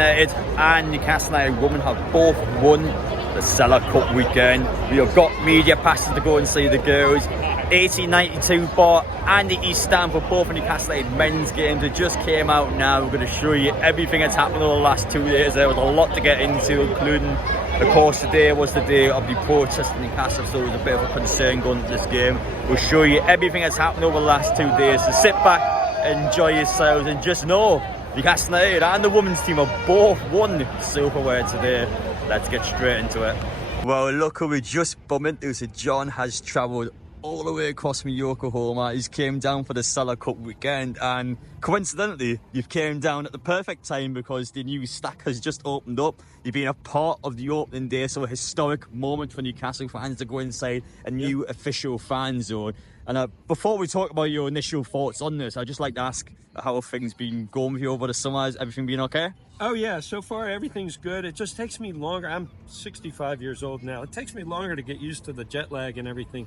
United and Newcastle United women have both won the Sela Cup weekend. We have got media passes to go and see the girls. 1892 bar and the East Stand for both Newcastle United men's games. It just came out now. We're going to show you everything that's happened over the last 2 days. There was a lot to get into, including, of course, today was the day of the protest in Newcastle, so there was a bit of a concern going into this game. We'll show you everything that's happened over the last 2 days. So sit back, enjoy yourselves, and just know Newcastle United and the women's team have both won silverware today. Let's get straight into it. Well, look who we just bumped into. So John has travelled all the way across from Yokohama. He's came down for the Sela Cup weekend, and coincidentally you've came down at the perfect time because the new stack has just opened up. You've been a part of the opening day, so a historic moment for Newcastle fans to go inside a new official fan zone. And before we talk about your initial thoughts on this, I'd just like to ask how have things been going with you over the summer? Has everything been okay? Oh yeah, so far everything's good. It just takes me longer. I'm 65 years old now. It takes me longer to get used to the jet lag and everything.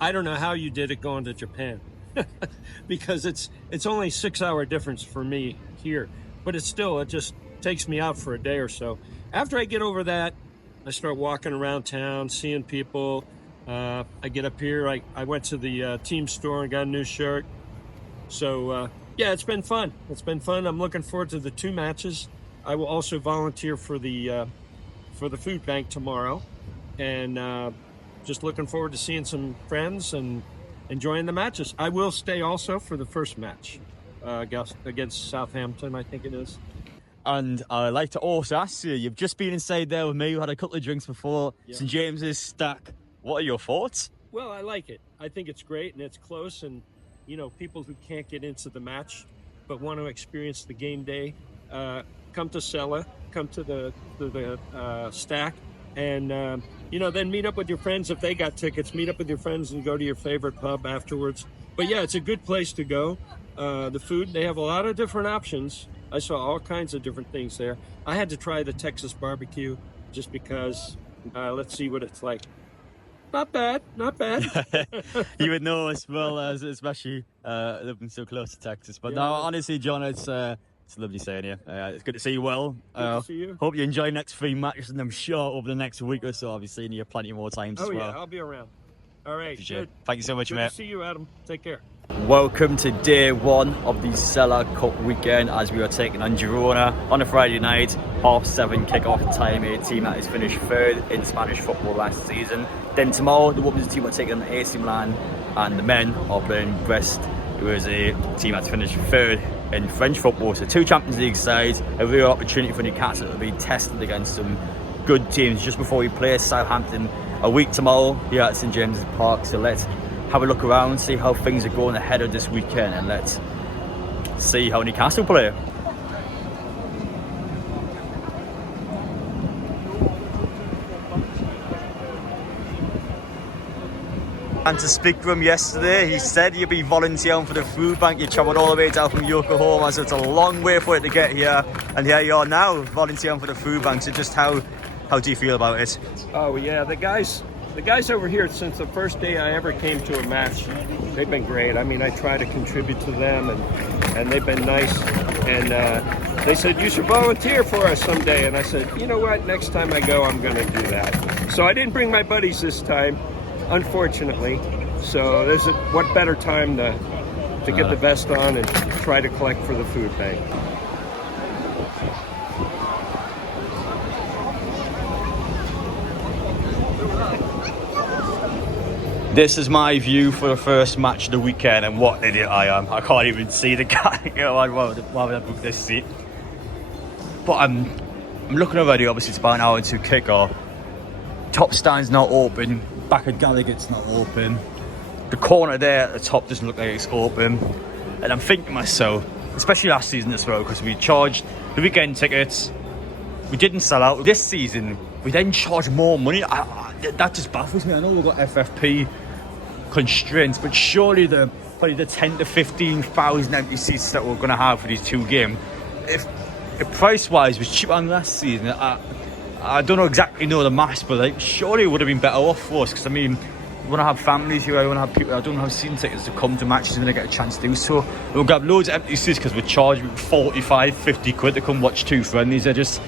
I don't know how you did it going to Japan because it's only 6 hour difference for me here, but it just takes me out for a day or so. After I get over that, I start walking around town, seeing people. I get up here, I went to the team store and got a new shirt. So yeah, it's been fun. It's been fun. I'm looking forward to the 2 matches. I will also volunteer for the food bank tomorrow, and just looking forward to seeing some friends and enjoying the matches. I will stay also for the first match against Southampton, I think it is. And I'd like to also ask you, you've just been inside there with me, you had a couple of drinks before, yeah. St James's stack. What are your thoughts? Well, I like it. I think it's great and it's close, and you know, people who can't get into the match but want to experience the game day, come to Sela, come to the stack, and you know, then meet up with your friends if they got tickets. Meet up with your friends and go to your favorite pub afterwards. But yeah, it's a good place to go. The food, they have a lot of different options. I saw all kinds of different things there. I had to try the Texas barbecue just because, let's see what it's like. Not bad, not bad. You would know as well, as especially living so close to Texas. But yeah, no, honestly, John, it's lovely seeing you. It's good to see you well. Good to see you. Hope you enjoy next 3 matches, and I'm sure over the next week or so I'll be seeing you plenty more times as well. Oh yeah, I'll be around. All right, good. Thank you so much, good mate. To see you, Adam. Take care. Welcome to day 1 of the Sela Cup weekend, as we are taking on Girona on a Friday night, 7:30 kick-off time. A team that has finished 3rd in Spanish football last season. Then tomorrow, the women's team are taking on AC Milan, and the men are playing Brest, who is a team that's finished 3rd in French football. So 2 Champions League sides, a real opportunity for Newcastle to be tested against some good teams just before we play Southampton a week tomorrow here at St James's Park. So let's have a look around, see how things are going ahead of this weekend, and let's see how Newcastle play. And to speak to him yesterday, he said you'd be volunteering for the food bank. You travelled all the way down from Yokohama, so it's a long way for it to get here. And here you are now, volunteering for the food bank. So just how do you feel about it? Oh yeah, the guys over here, since the first day I ever came to a match, they've been great. I mean, I try to contribute to them, and they've been nice. And they said, you should volunteer for us someday. And I said, you know what, next time I go, I'm going to do that. So I didn't bring my buddies this time, unfortunately. So there's what better time to get the vest on and try to collect for the food bank. This is my view for the first match of the weekend, and what an idiot I am. I can't even see the guy. Why would I book this seat? But I'm looking already. Obviously, it's about an hour to kick off. Top stand's not open. Back of Gallagher's not open. The corner there at the top doesn't look like it's open. And I'm thinking to myself, especially last season as well, because we charged the weekend tickets. We didn't sell out. This season, we then charge more money. That just baffles me. I know we've got FFP constraints, but surely probably the 10 to 15,000 empty seats that we're going to have for these 2 games, if price-wise was cheaper than last season, I don't exactly know the maths, but surely it would have been better off for us, because I mean, want to have families here. I want to have people that don't have season tickets to come to matches and they get a chance to do so. We'll grab loads of empty seats because we're charging 45, 50 quid to come watch two friendlies. It just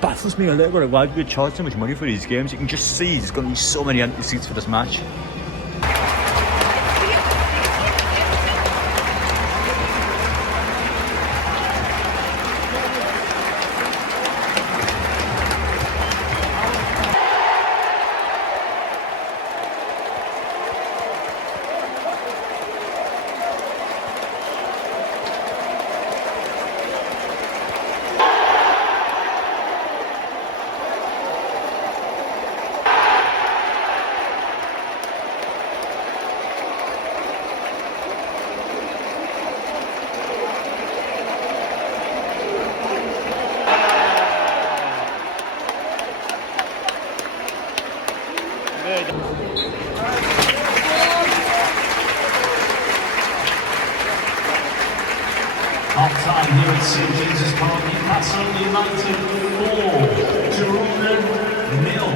baffles me a little bit. Why do we charge so much money for these games? You can just see there's going to be so many empty seats for this match. Half-time here at St James's Park, Newcastle United 4, Girona 0.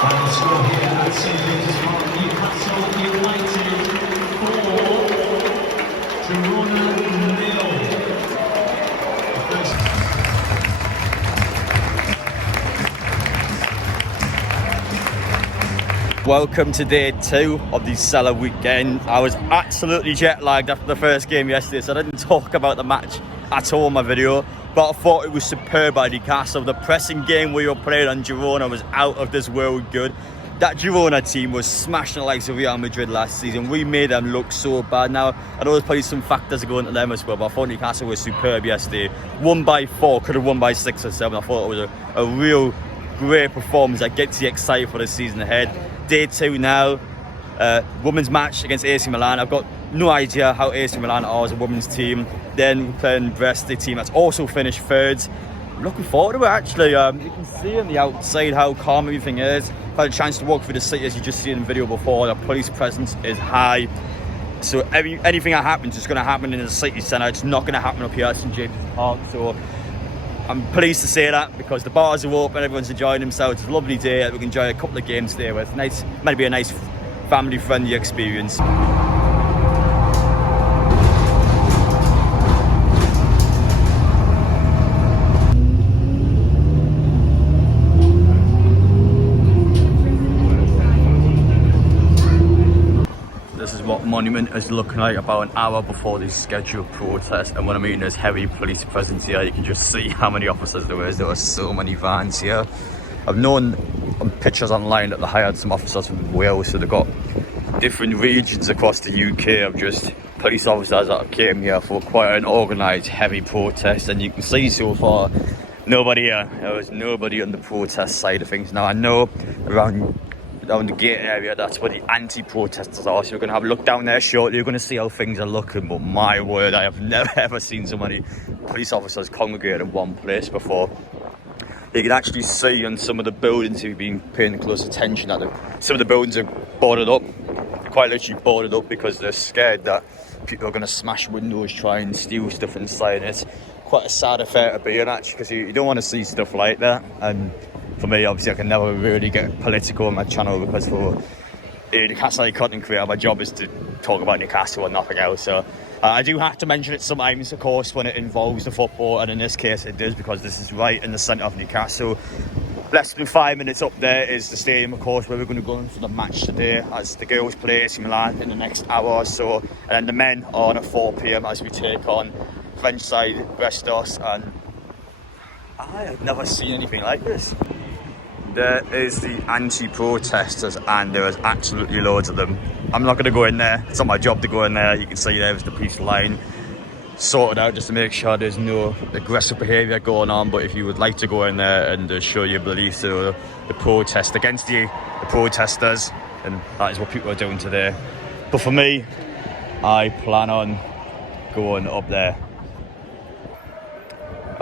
Final score here at St James's Park, Newcastle United 4, Girona 0. Welcome to day 2 of the Sela weekend. I was absolutely jet lagged after the first game yesterday, so I didn't talk about the match at all in my video, but I thought it was superb by Newcastle. The pressing game we were playing on Girona was out of this world good. That Girona team was smashing the likes of Real Madrid last season. We made them look so bad. Now, I know there's probably some factors that go into them as well, but I thought Newcastle was superb yesterday. Won by 4, could have won by 6 or 7. I thought it was a real great performance that gets you excited for the season ahead. Day 2 now, women's match against AC Milan. I've got no idea how AC Milan are as a women's team. Then we're playing Brest, a team that's also finished 3rd. I'm looking forward to it actually. You can see on the outside how calm everything is. I've had a chance to walk through the city as you just seen in the video before. The police presence is high. So anything that happens is going to happen in the city centre. It's not going to happen up here at St James's Park. So I'm pleased to say that because the bars are open, everyone's enjoying themselves. It's a lovely day. We can enjoy a couple of games today with nice, might be a nice family-friendly experience. This is what Monument is looking like about an hour before the scheduled protest, and what I mean is heavy police presence here. You can just see how many officers there is. There are so many vans here. I've known on pictures online that they hired some officers from Wales, so they've got different regions across the UK of just police officers that came here for quite an organised heavy protest, and you can see so far nobody here. There was nobody on the protest side of things. Now I know around down the gate area, that's where the anti-protesters are, so we're going to have a look down there shortly. You're going to see how things are looking, but my word, I have never ever seen so many police officers congregate in one place before. You can actually see on some of the buildings, if you've been paying close attention, that some of the buildings are boarded up. They're quite literally boarded up because they're scared that people are going to smash windows, try and steal stuff inside. And it's quite a sad affair to be in actually, because you don't want to see stuff like that. And for me, obviously, I can never really get political on my channel because for a Newcastle content creator, my job is to talk about Newcastle and nothing else. So I do have to mention it sometimes, of course, when it involves the football, and in this case it does because this is right in the centre of Newcastle. Less than 5 minutes up there is the stadium, of course, where we're going to go in for the match today, as the girls play AC Milan in the next hour or so, and then the men are on at 4 p.m. as we take on French side Brestois, and I have never seen anything like this. There is the anti-protesters, and there is absolutely loads of them. I'm not going to go in there. It's not my job to go in there. You can see there's the police line sorted out just to make sure there's no aggressive behaviour going on. But if you would like to go in there and show your beliefs or the protest against the protesters, then that is what people are doing today. But for me, I plan on going up there.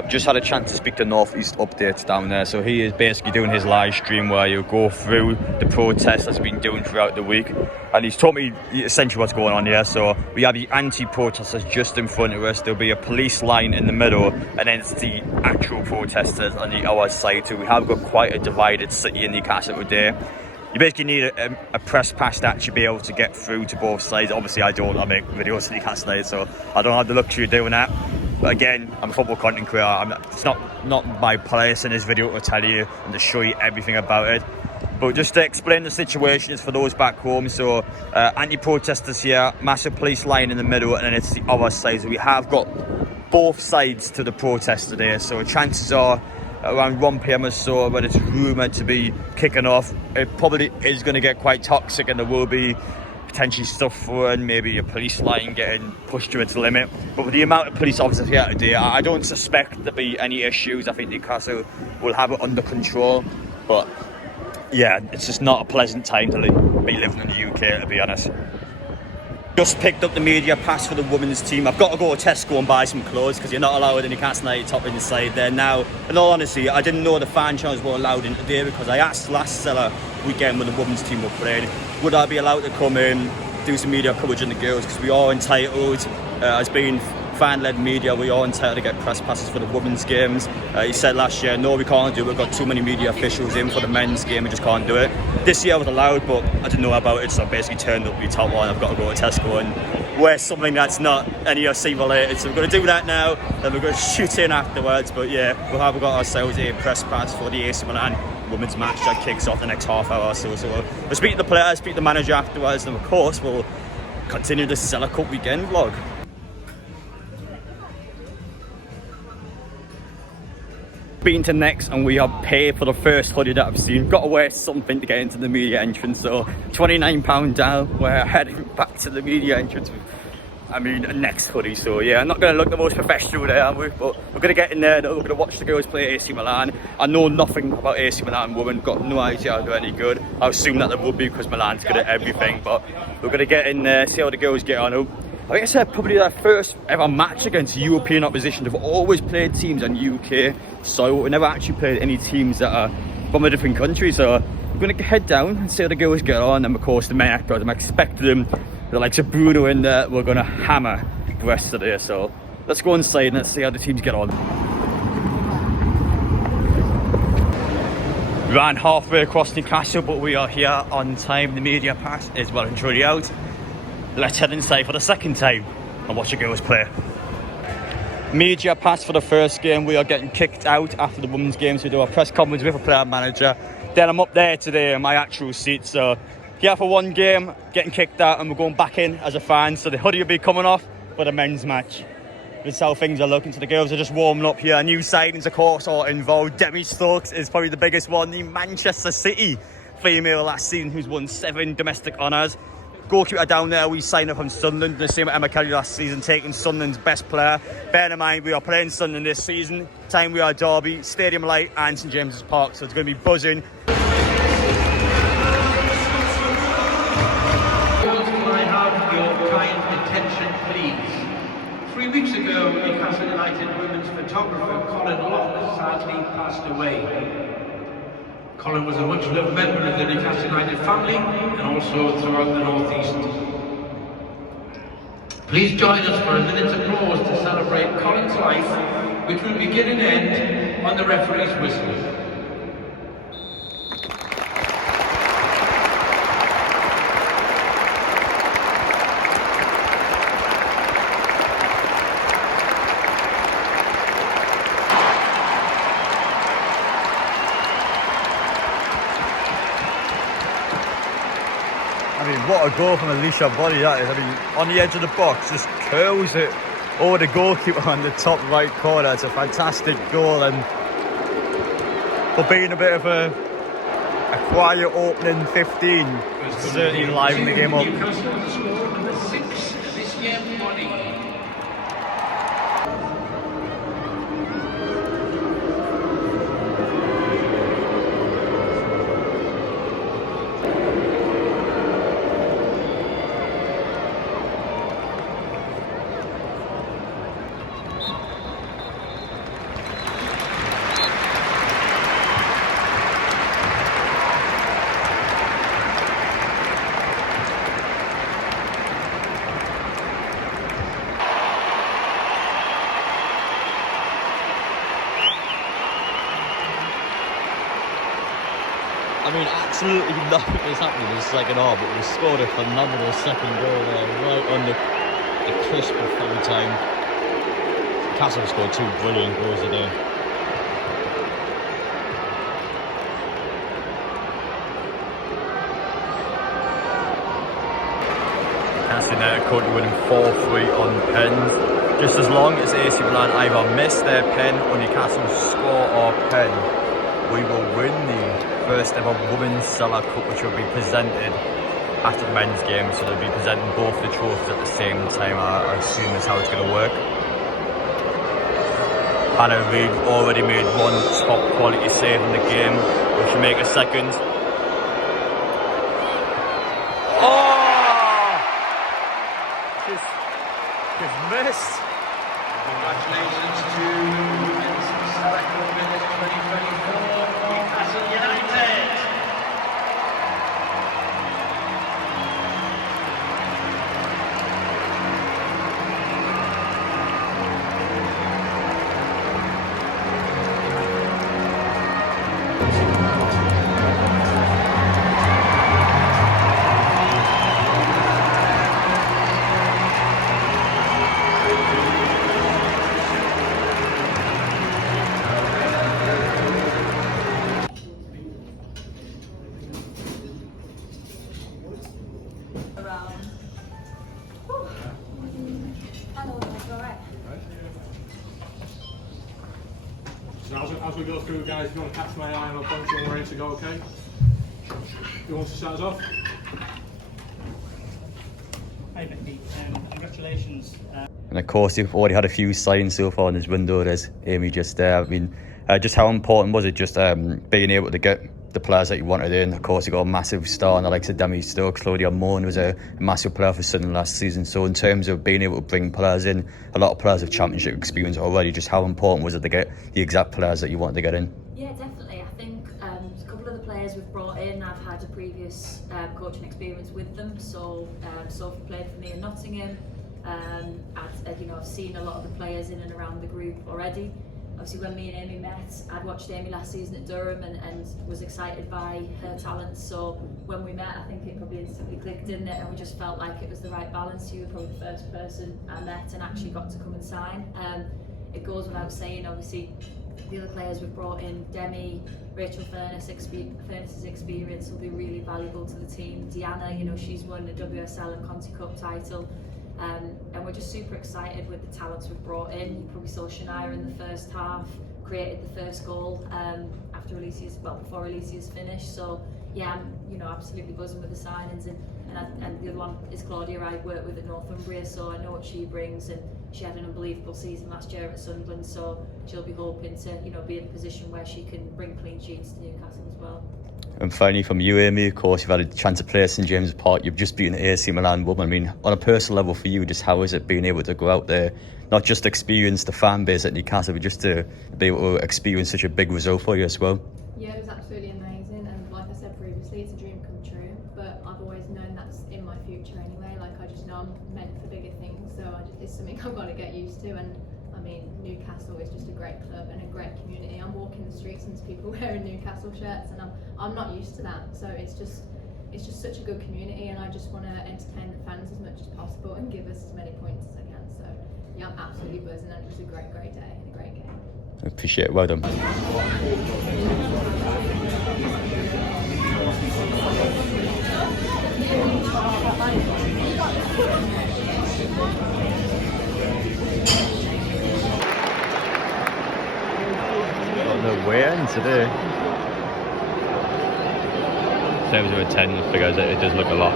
I've just had a chance to speak to North East Updates down there, so he is basically doing his live stream where he'll go through the protest that's been doing throughout the week, and he's told me essentially what's going on here. So we have the anti-protesters just in front of us, there'll be a police line in the middle, and then it's the actual protesters on the other side. So we have got quite a divided city in Newcastle today. You basically need a press pass to actually be able to get through to both sides. Obviously I don't, I make videos for Newcastle United, so I don't have the luxury of doing that. But again, I'm a football content creator. It's not my place in this video to tell you and to show you everything about it. But just to explain the situation is for those back home. So anti-protesters here, massive police line in the middle, and then it's the other side. So we have got both sides to the protest today. So chances are around 1 PM or so, when it's rumoured to be kicking off, it probably is going to get quite toxic, and there will be potentially stuff thrown, maybe a police line getting pushed to its limit. But with the amount of police officers here today, I don't suspect there'll be any issues. I think Newcastle will have it under control. But yeah, it's just not a pleasant time to be living in the UK, to be honest. Just picked up the media pass for the women's team. I've got to go to Tesco and buy some clothes because you're not allowed in Newcastle United top inside there now. In all honesty, I didn't know the fan channels were allowed in today because I asked last Sela weekend when the women's team were playing, would I be allowed to come in, do some media coverage on the girls, because we are entitled, as being fan-led media, we are entitled to get press passes for the women's games. He said last year, no, we can't do it, we've got too many media officials in for the men's game, we just can't do it. This year I was allowed, but I didn't know about it, so I basically turned up to the top one. I've got to go to Tesco and wear something that's not NEFC related, so we're going to do that now, then we're going to shoot in afterwards. But yeah, we've got ourselves a press pass for the AC Milan women's match that kicks off the next half hour or so. So we'll speak to the players, speak to the manager afterwards, and of course we'll continue the Sela Cup weekend vlog. Been to Next, and we have paid for the first hoodie that I've seen. Got to wear something to get into the media entrance, so £29 down. We're heading back to the media entrance. A Next hoodie, so yeah, I'm not going to look the most professional there, are we? But we're going to get in there, we're going to watch the girls play AC Milan. I know nothing about AC Milan women, got no idea how they're any good. I assume that they will be because Milan's good at everything, but we're going to get in there, see how the girls get on. I think I said probably their first ever match against European opposition. They've always played teams in UK, so we never actually played any teams that are from a different country. So we're going to head down and see how the girls get on, and of course the men after. I'm expecting them, the likes of Bruno in there, we're going to hammer the rest of the day. So let's go inside and let's see how the teams get on. Ran halfway across Newcastle, but we are here on time. The media pass is well and truly out. Let's head inside for the second time and watch the girls play. Media pass for the first game. We are getting kicked out after the women's game, so we do our press conference with a player manager. Then I'm up there today in my actual seat, so here for one game, getting kicked out, and we're going back in as a fan. So the hoodie will be coming off for the men's match. This is how things are looking. So the girls are just warming up here. New signings, of course, are involved. Demi Stokes is probably the biggest one. The Manchester City female last season, who's won 7 domestic honours. Goalkeeper down there, we signed up from Sunderland. The same with Emma Kelly last season, taking Sunderland's best player. Bear in mind, we are playing Sunderland this season. Time we are Derby, Stadium Light and St James's Park, so it's going to be buzzing. Please. 3 weeks ago, Newcastle United women's photographer Colin Loughlin sadly passed away. Colin was a much-loved member of the Newcastle United family and also throughout the North East. Please join us for a minute's applause to celebrate Colin's life, which will begin and end on the referee's whistle. What a goal from Alicia Body that is. On the edge of the box, just curls it over the goalkeeper on the top right corner. It's a fantastic goal, and for being a bit of a quiet opening 15, certainly liven the game up. Newcastle scored number 6 this year, Body. mean, absolutely nothing is happening in the second half, but we scored a phenomenal second goal there, right on the cusp of full time. Newcastle scored 2 brilliant goals today. Newcastle United currently winning 4-3 on pens. Just as long as AC Milan either miss their pen or Newcastle score or pen, we will win the first ever Women's Sela Cup, which will be presented after the men's game. So they'll be presenting both the trophies at the same time. I assume that's how it's going to work. Hannah Reid already made 1 top quality save in the game. We should make a second. Oh! Just missed. Congratulations to Women's Sela Cup winners 2024, Newcastle United. So as we go through, guys, if you want to catch my eye, and I'll point you when we're ready to go, okay? Who wants to start us off? Hi Becky, congratulations. And of course, you've already had a few signs so far in this window. There's Amy just there. I mean, just how important was it just being able to get the players that you wanted in? Of course, you got a massive star in the likes of Demi Stokes. Claudia Moan was a massive player for Sunderland last season. So in terms of being able to bring players in, a lot of players have championship experience already. Just how important was it to get the exact players that you wanted to get in? Yeah, definitely. I think a couple of the players we've brought in, I've had a previous coaching experience with them. So Sophie played for me in Nottingham. I've seen a lot of the players in and around the group already. Obviously, when me and Amy met, I'd watched Amy last season at Durham and was excited by her talents. So when we met, I think it probably instantly clicked, didn't it? And we just felt like it was the right balance. You were probably the first person I met and actually got to come and sign. It goes without saying, obviously, the other players we've brought in, Demi, Rachel Furness's experience will be really valuable to the team. Diana, she's won the WSL and Conti Cup title. And we're just super excited with the talents we've brought in. You probably saw Shania in the first half, created the first goal before Alicia's finished. So yeah, I'm absolutely buzzing with the signings. And the other one is Claudia, I worked with at Northumbria, so I know what she brings. And she had an unbelievable season last year at Sunderland, so she'll be hoping to be in a position where she can bring clean sheets to Newcastle as well. And finally, from you, Amy, of course, you've had a chance to play at St James's Park. You've just beaten AC Milan woman. I mean, on a personal level for you, just how is it being able to go out there, not just experience the fan base at Newcastle, but just to be able to experience such a big result for you as well? Yeah, it was absolutely amazing, and like I said previously, it's a dream come true, but I've always known that's in my future anyway. Like, I just know I'm meant for bigger things, so it's something I've got to get used to. And I mean, Newcastle is just a great club and a great community. I'm walking the streets and there's people wearing Newcastle shirts, and I'm not used to that. So it's just such a good community, and I just want to entertain the fans as much as possible and give us as many points as I can. So yeah, I'm absolutely buzzing, and it was a great day and a great game. I appreciate it. Well done. Got no weigh-in today. In terms of attendance figures, it does look a lot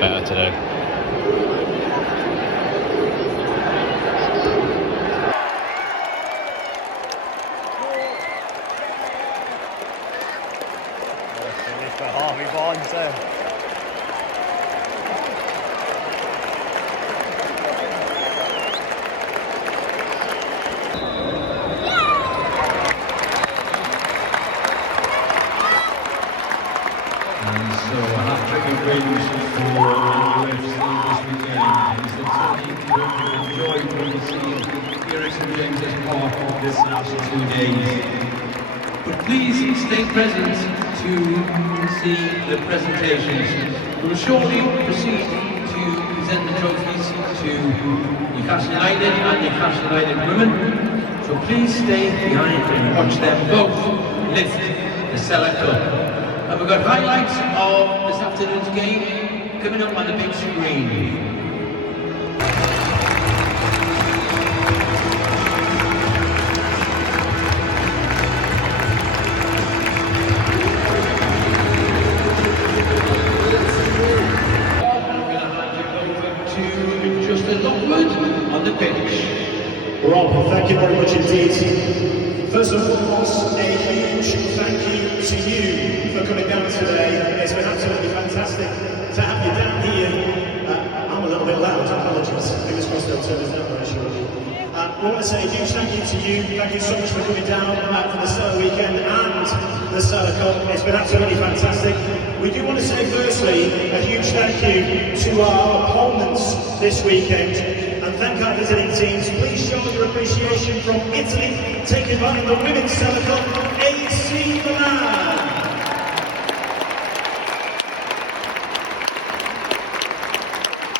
better today. So a hat-trick of wins for UFC this weekend is the team that you enjoyed when you see here at St James's Park this last 2 days. But please stay present to to see the presentations. We will shortly proceed to present the trophies to Newcastle United and Newcastle United women. So please stay behind and watch them both lift the Sela Cup. And we've got highlights of this afternoon's game coming up on the big screen. Rob, thank you very much indeed. First and foremost, a huge thank you to you for coming down today. It's been absolutely fantastic to have you down here. I'm a little bit loud, apologies. Fingers crossed they'll turn us down very shortly. We want to say a huge thank you to you. Thank you so much for coming down for the Sela weekend and the Sela Cup. It's been absolutely fantastic. We do want to say firstly a huge thank you to our opponents this weekend. And thank our visiting teams. Please show your appreciation from Italy, taking part in the Women's Sela Cup, AC Milan.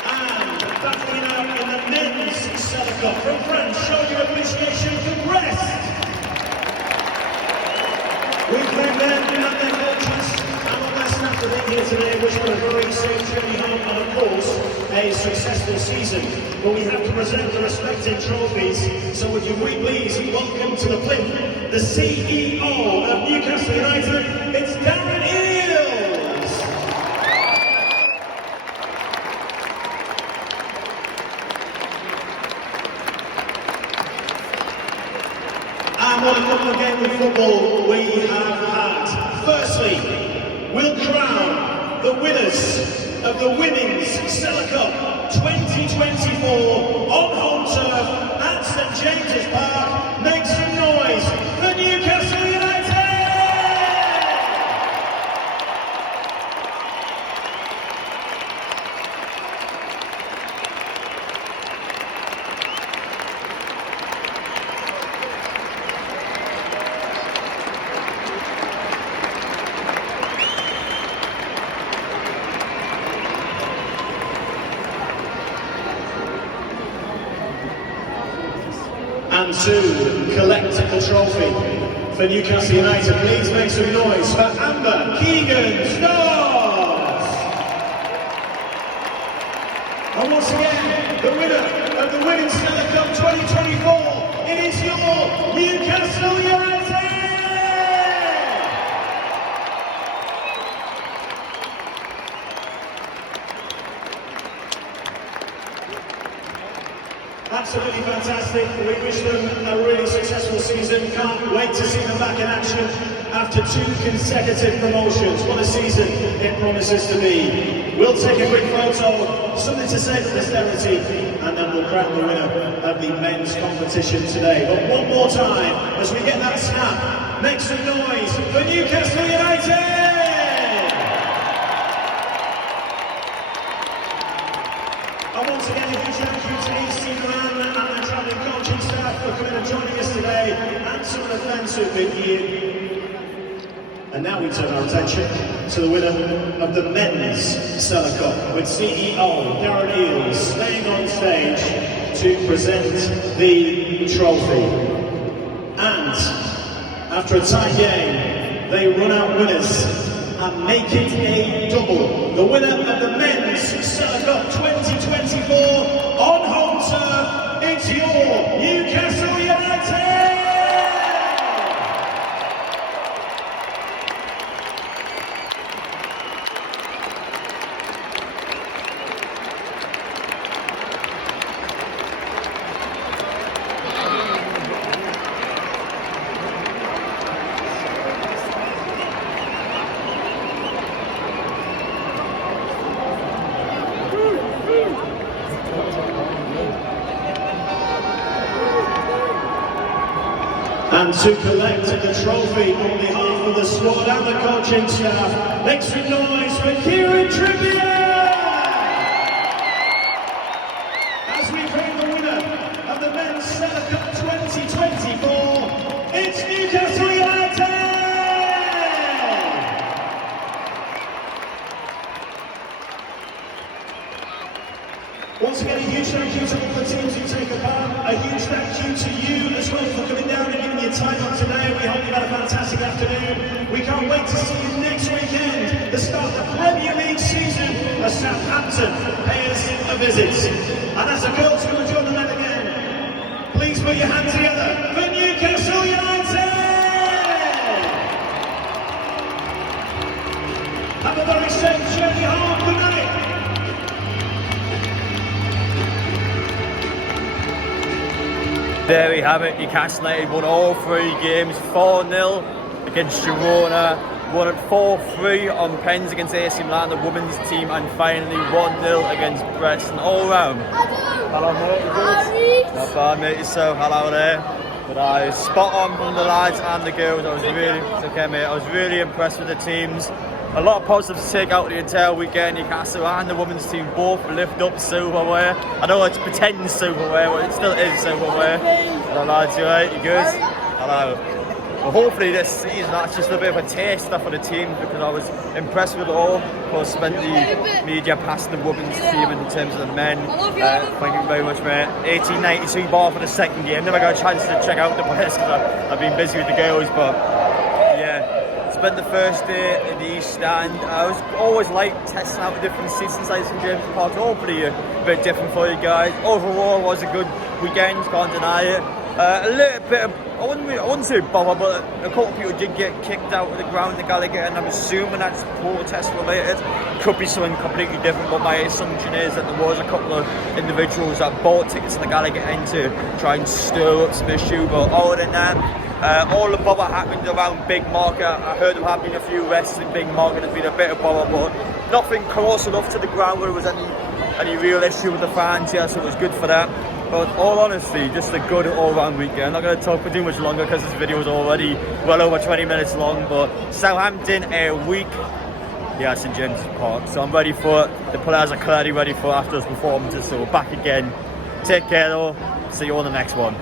And battling out in the Men's Sela Cup from France, show your appreciation for Brest. We thank them and their coaches and all their staff for being here today, wish for a very safe journey home and of course a successful season. But we have to present the respected trophies, so would you please welcome to the plinth the CEO of Newcastle United, it's Darren Eales! And what a couple of games of football we have had. Firstly, we'll crown the winners of the Women's Sela Cup 2024 on home turf at St James's Park. Make some noise for Newcastle United! And to collect the trophy for Newcastle United, please make some noise for Amber Keegan-Stars! And once again, the winner of the Women's Sela Cup 2024, it is your Newcastle United! Absolutely fantastic. We wish them a really successful season. Can't wait to see them back in action after 2 consecutive promotions. What a season it promises to be. We'll take a quick photo, something to say to posterity, and then we'll crown the winner of the men's competition today. But one more time, as we get that snap, make some noise for Newcastle United! And once again, a huge thank you to AC Milan and the travelling coaching staff for coming and joining us today, and some of the fans who've been here. And now we turn our attention to the winner of the Men's Sela Cup, with CEO Darren Eales staying on stage to present the trophy. And after a tie game, they run out winners and make it a double. The winner of the Men's Sela Cup 2024 on home turf, it's your Newcastle United! And to collect the trophy on behalf of the squad and the coaching staff, make some noise for Kieran Trippier! As we crown the winner of the Men's Sela Cup 2024, it's Newcastle United! to you as well for coming down and giving your time up today. We hope you've had a fantastic afternoon. We can't wait to see you next weekend, the start of the Premier League season, as Southampton pay us a visit. And as the girls come and join the men again, please put your hands together for Newcastle United! Have a very safe journey home. Good night. There we have it. Newcastle United won all 3 games, 4-0 against Girona, won it 4-3 on pens against AC Milan, the women's team, and finally 1-0 against Preston. All round. Hello mate, you good? Not bad mate, yourself, hello there. But I was spot on from the lads and the girls. It's okay mate, I was really impressed with the teams. A lot of positives to take out the entire weekend. Newcastle and the women's team both lift up silverware. I know it's pretend silverware, but it still is silverware. Hello lads, you alright? You good? Hello. Well, hopefully this season that's just a bit of a taster for the team, because I was impressed with it all. Of course, spent the media past the women's team in terms of the men. Thank you very much mate. 1892 bar for the second game. Never got a chance to check out the players because I've been busy with the girls, but yeah. Spent the first day in the East Stand. I was always like testing out the different seats inside St James Park. Hopefully a bit different for you guys. Overall was a good weekend, can't deny it. A little bit of, I wouldn't say bother, but a couple of people did get kicked out of the ground in Gallagher, and I'm assuming that's protest related. Could be something completely different, but my assumption is that there was a couple of individuals that bought tickets in the Gallagher end to try and stir up some issue. But other than that, all the bother happened around Big Market. I heard there have been a few arrests in Big Market. There's been a bit of bother, but nothing close enough to the ground where there was any real issue with the fans here, so it was good for that. But all honesty, just a good all-round weekend. I'm not going to talk for too much longer because this video is already well over 20 minutes long. But Southampton a week here at St James Park, so I'm ready for it. The players are clearly ready for after those performances, so we're back again. Take care though, see you on the next one.